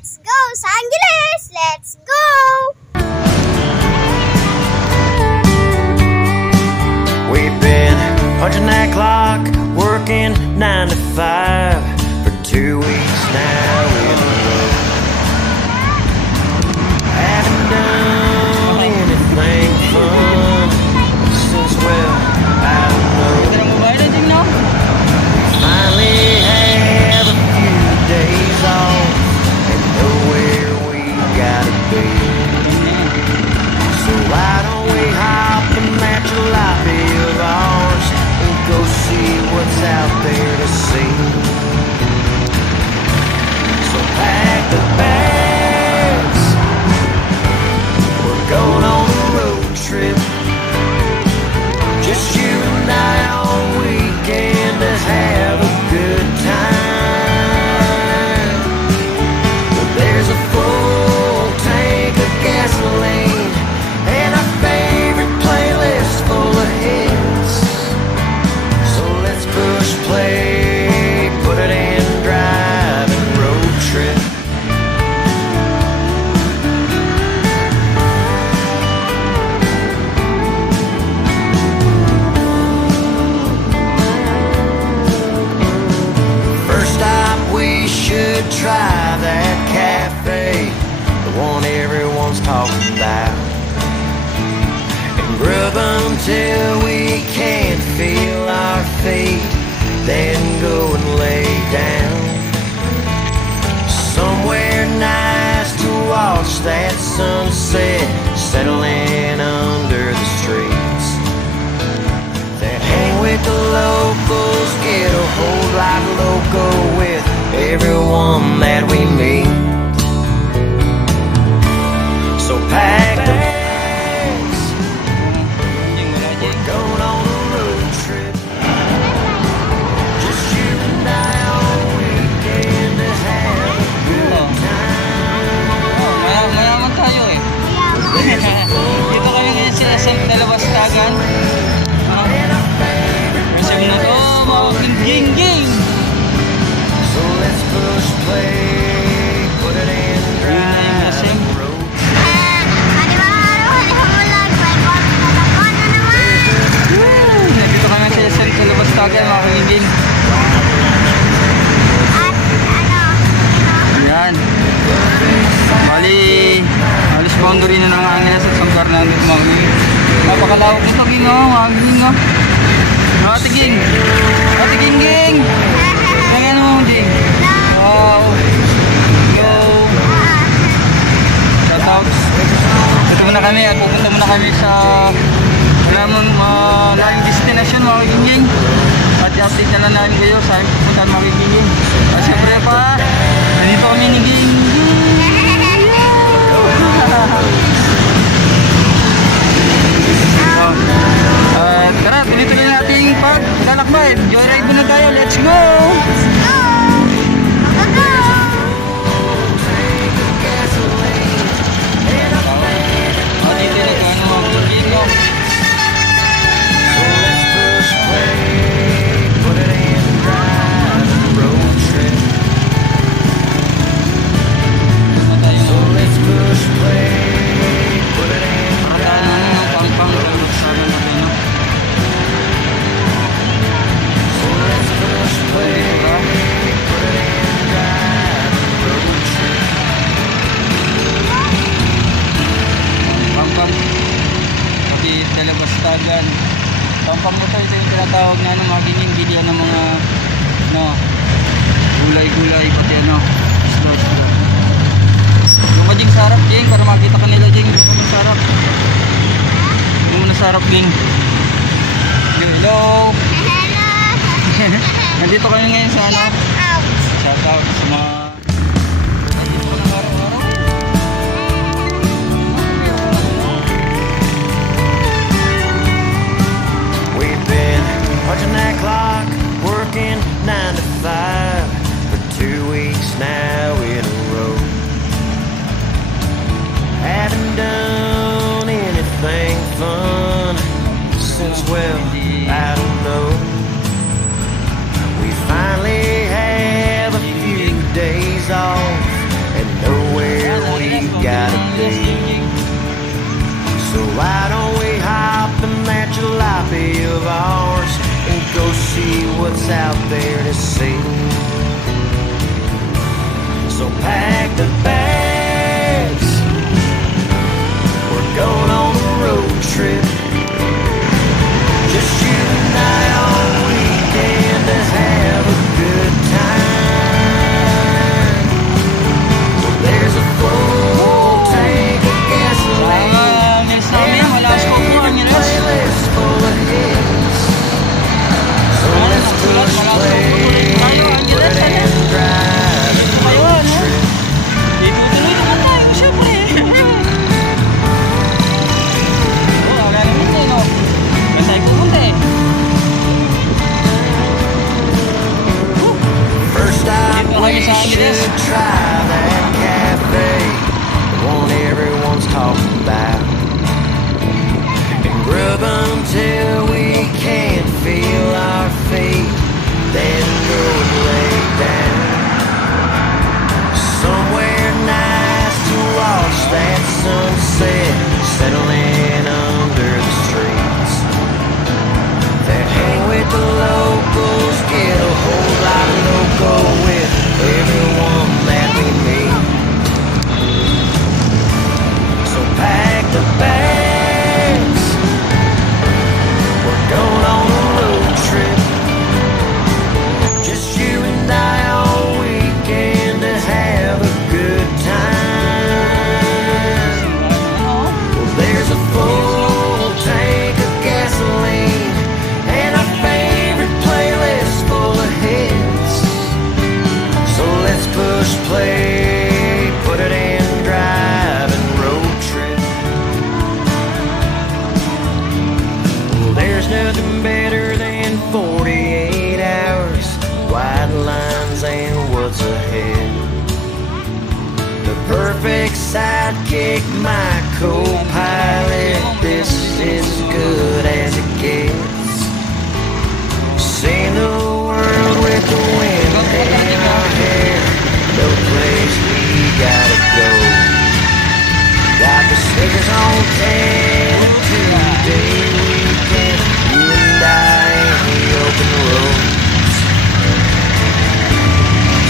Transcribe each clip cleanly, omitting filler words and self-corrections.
Let's go, Los Angeles! Let's go! We've been punching that clock, working 9 to 5 for 2 weeks now in a row. Haven't done anything fun since, well, I don't know. Finally have a few days off and know where we gotta be. So why don't we hop in that jalopy of ours and go see what's out there to see? So pack the bags, we're going on a road trip. Just you and I all weekend to have a good time. Well, there's a full tank of gasoline and our favorite playlist full of hits. So let's push play, put it in drive and road trip. First stop, we should try that cafe, the one everyone's talking about, and grub until we can't feel our feet, then go and lay down somewhere nice to watch that sunset settling under the streets. Then hang with the locals, get a whole lot loco with everyone that we meet. So pack the bags, we're going on a road trip. Just you and I all weekend to have a good time. Mayaman tayo eh. Dito kami ngayon sa SM Talabastagan. SM na to, mga king. So let's push play, put it in drive, road Dito kami sa SM Talabastagan, mga king. Ayan. Bali, alis boundary na ng Angeles at San Fernando, mga king. Napakalawak nito, king, mga king. Ate Ging! Ate Ging! Tingnan mo, Ging! Wow! Yo! Shoutouts! Dito muna kami at pupunta muna kami sa laking destination, mga Ging. At i-update na lang namin kayo sa aming pupuntaan, mga Ging. At siyempre pa, nandito kami ni Ging. Tara, pinito na natin paglalakbay. Joyride muna tayo, let's go! Talabastagan. Pampang mo ito yung tinatawag na mga gingin, bilihan ng mga gulay-gulay, pati isda. Yung ka Jing sarap, Jing, para makita ka nila, Jing. Yung ka sarap. Yung muna sarap, Jing. Hello! Nandito kami ngayon sa shoutout sa mga punching that clock, working 9 to 5 for 2 weeks now in a row. Haven't done anything fun since, well, I don't know. We finally have a few days off and know gotta be. So why don't we hop in that jalopy of ours and go see what's out there to see? So pack the bags, we're going on a road trip. Just you and I all weekend to have a good time. Well, there's a full tank of gasoline and a favorite playlist full of hits. So let's push play, put it in drive and road trip. Itutuloy naman tayo, syempre. Wala naman tayo, no? Saan tayo pupunta eh? First stop, we should try that cafe, the one everyone's talking about, and grub until we can't feel our feet, then go and lay down somewhere nice to watch that sunset settling under the streets. That hang with the locals, get a whole lot of loco with everyone that we meet. So pack the bags, we're going on a road trip. Just you and I all weekend to have a good time. Well, there's a full tank of gasoline and our favorite playlist full of hits. So let's push play, put it in drive and road trip. Well, there's nothing better than 48 hours, wide lines and what's ahead. The perfect sidekick, my co-pilot, this is as good as it gets. Seeing the world with the wind in our hair, no place we gotta go. Got the sneakers on 10, a 2-day weekend, you and I in the open roads.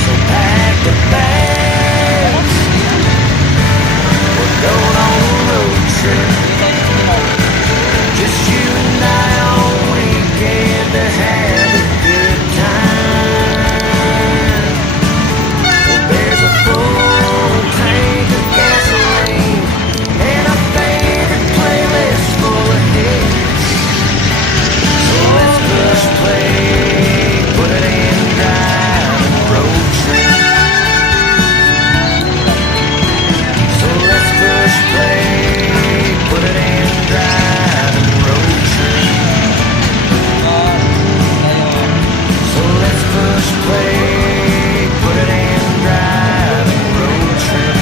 So pack the bags, we're going on a road trip. Just you and I all weekend to have a good time. Well, there's a full tank of gasoline and a favorite playlist full of hits. So let's push play, put it in drive and road trip. So let's push play, put it in drive and road trip. So let's push play, put it in drive and road trip.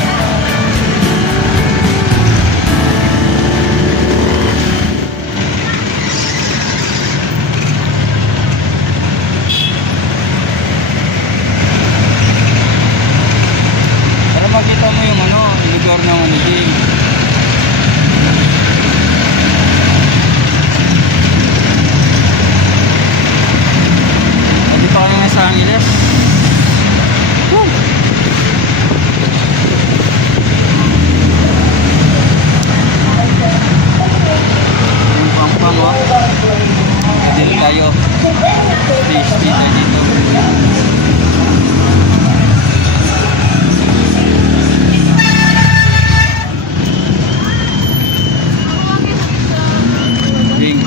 Para makita mo yung ano, lugar ng ano, Jing. Dito kami nga sa Angeles. Woo! Yung pampang, oh. Dito tayo. Please, dito. Jing,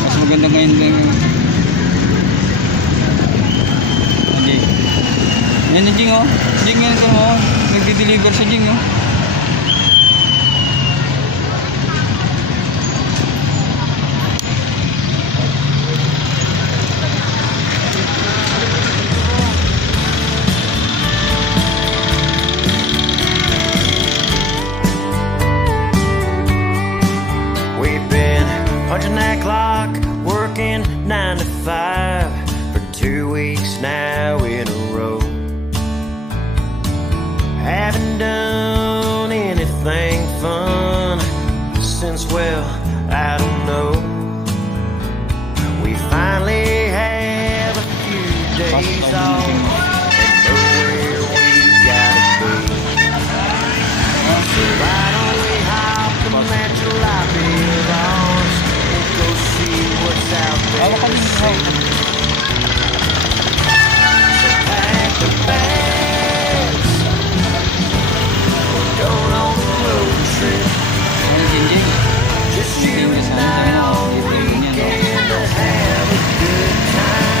mas maganda ngayon lang. Jing, yan na Jing, oh. Jing, yan ka mo. Nagdi-deliver sa Jing, oh. We've been punching that clock, working 9 to 5 for 2 weeks now in a row. Haven't done since, well, I don't know. We finally have a few days off and know where we gotta be. So why don't we hop the metro life is ours? We'll go see what's out there to see. So pack the bags, we're going on the road trip. Just you and I all weekend to have a good time.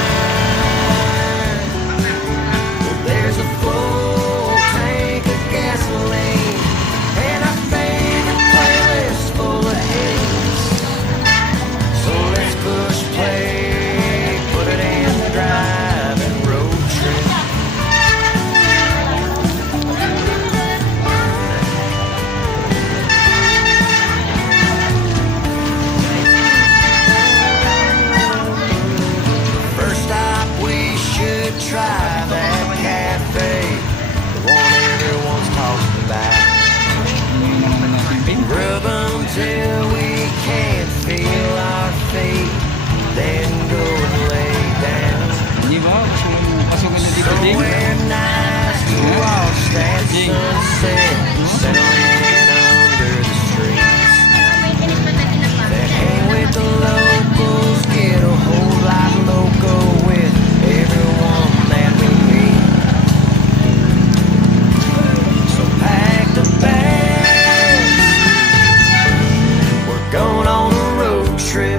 Well, there's a full tank of gasoline and our favorite playlist full of hits. So let's push play, put it in the drive and road trip. First stop, we should try that cafe, the one everyone's talking about. Rub until we can't feel our feet, then go and lay down. Di ba? Pasukan na dito din. Somewhere nice to watch that sunset settling under the streets. Then hang with the locals, get a whole lot loco with everyone that we meet. So pack the bags, we're going on a road trip.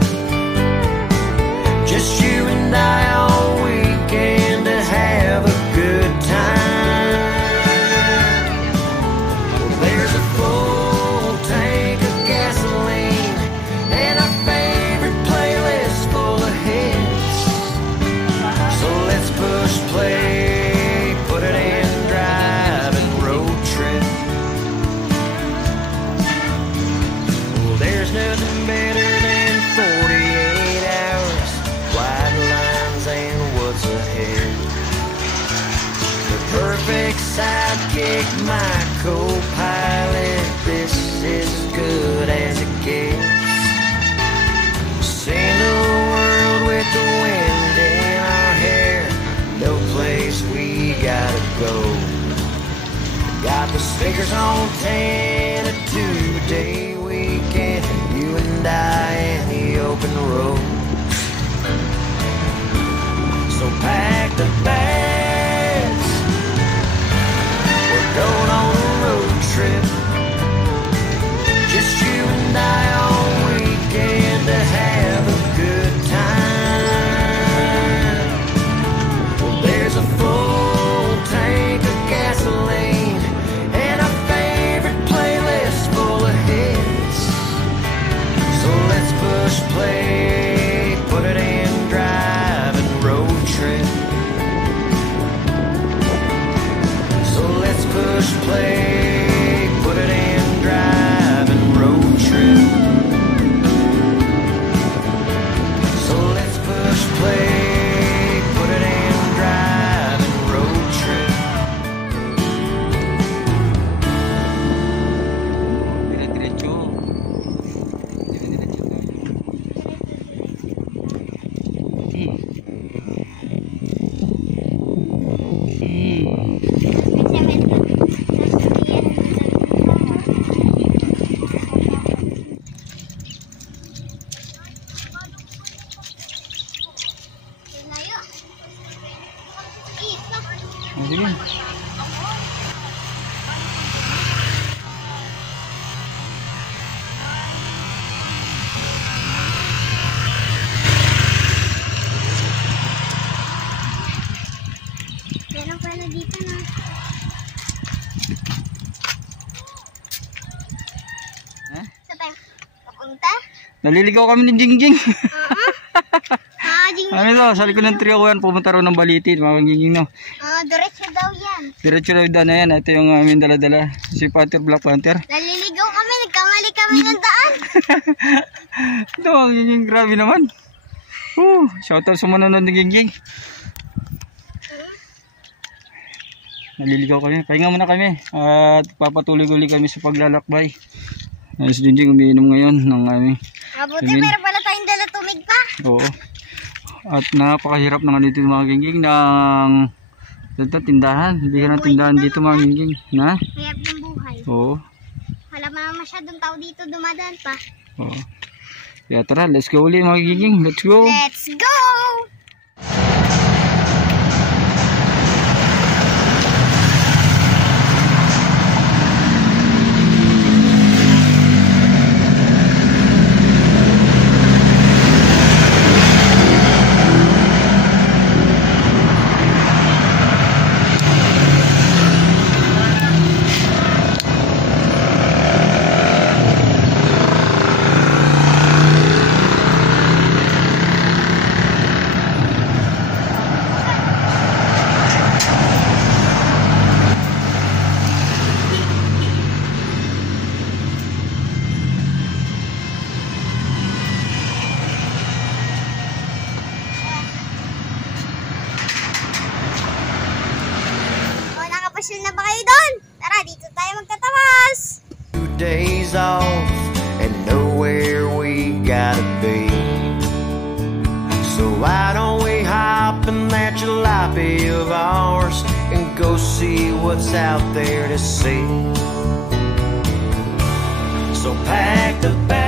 Just you and I all weekend to have a good time. Well, there's a full tank of gasoline and our favorite playlist full of hits. So let's push play, put it in drive and road trip. Well, there's nothing better than 48 hours, wide lines and what's ahead. The perfect sidekick, my co-pilot, this is as good as it gets. Seeing the world with the wind in our hair, no place we gotta go. Got the speakers on 10, a 2-day weekend, you and I in the open road. So pack the bags, we're going on a road trip. Just you and I all weekend to have a good time. Well, there's a full tank of gasoline and our favorite playlist full of hits. So let's push play, put it in drive and road trip. So let's push play, put it in drive and road trip. So let's push play, put it in drive and road trip. Dire-diretso. Dire-diretso tayo. Oh, sige. Meron pala dito na. Ha? Saan tayo papunta? Naliligaw kami ni Jingjing. Jing. Ano to? Sa likod ng trio ko yan. Pumunta raw ng Balitin. Mga Jingjing, no? Diretso daw yan. Diretso daw na yan. Ito yung aming dala-dala. Si Panther, Black Panther. Naliligaw kami. Nagkamali kami ng daan. Ito ang Jingjing. Grabe naman. Shoutout sa manonood ni Jingjing. Naliligaw kami. Pahinga muna kami. At papatuloy-ulit kami sa paglalakbay. Si Jingjing umiinom ngayon ng Mabuti, Amen. meron pala tayong dala tumig pa. oo. At napakahirap ng dito mga gingging ng tindahan. Bihirang tindahan dito mga gingging. Na? Mayap ng buhay. Oo. Wala pa naman masyadong tao dito dumadaan pa. Oo. Kaya tara, let's go ulit mga gingging. Let's go. Let's go! O, nakapasyal na ba kayo doon? Tara, dito tayo magtatawas. 2 days off and nowhere we gotta be. So why don't we hop in that jalopy of ours and go see what's out there to see? So pack the bag.